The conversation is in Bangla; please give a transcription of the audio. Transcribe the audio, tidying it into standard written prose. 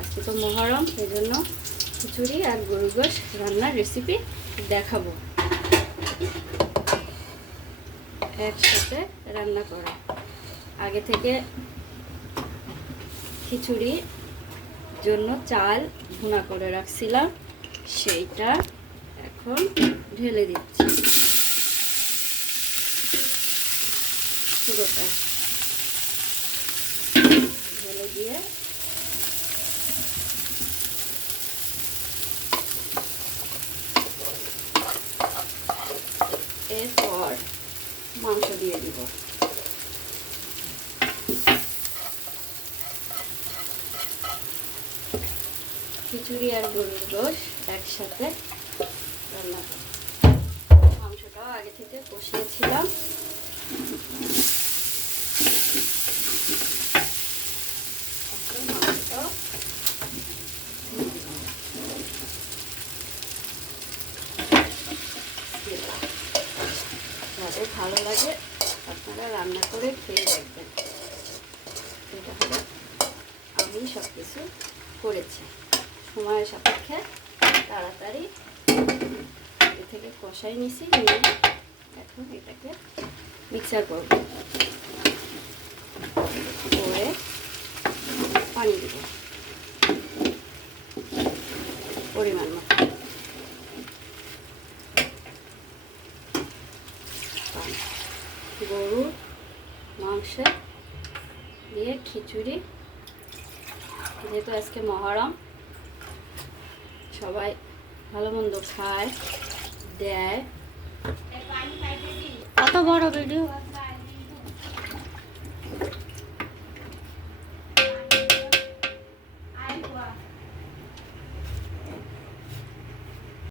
আজকে তো মহরম, সেই জন্য খিচুড়ি আর গরুর গোশ রান্নার রেসিপি দেখাবো, একসাথে রান্না করা। আগে থেকে খিচুড়ি জন্য চাল ভুনা করে রাখছিলাম, সেইটা এখন ঢেলে দিচ্ছি পুরোটা। ঢেলে দিয়ে এরপর মাংস দিয়ে দিব। খিচুড়ি আর গরুর গোশ একসাথে রান্না করব। মাংসটাও আগে থেকে কষিয়েছিলাম। মাংসটাও যাদের ভালো লাগে আপনারা রান্না করে খেয়ে দেখবেন। এটা হলো আমি সব কিছু করেছি সময়ের সাপেক্ষে, তাড়াতাড়ি আগে থেকে কষাই নিছি, নিয়ে এখন এটাকে মিক্সার করব, করে পানি দিব পরিমাণ মতো। গরুর মাংস দিয়ে খিচুড়ি, যেহেতু আজকে মহরম, সবাই ভালো মন্দ খায় দেয়। কত বড় ভিডিও!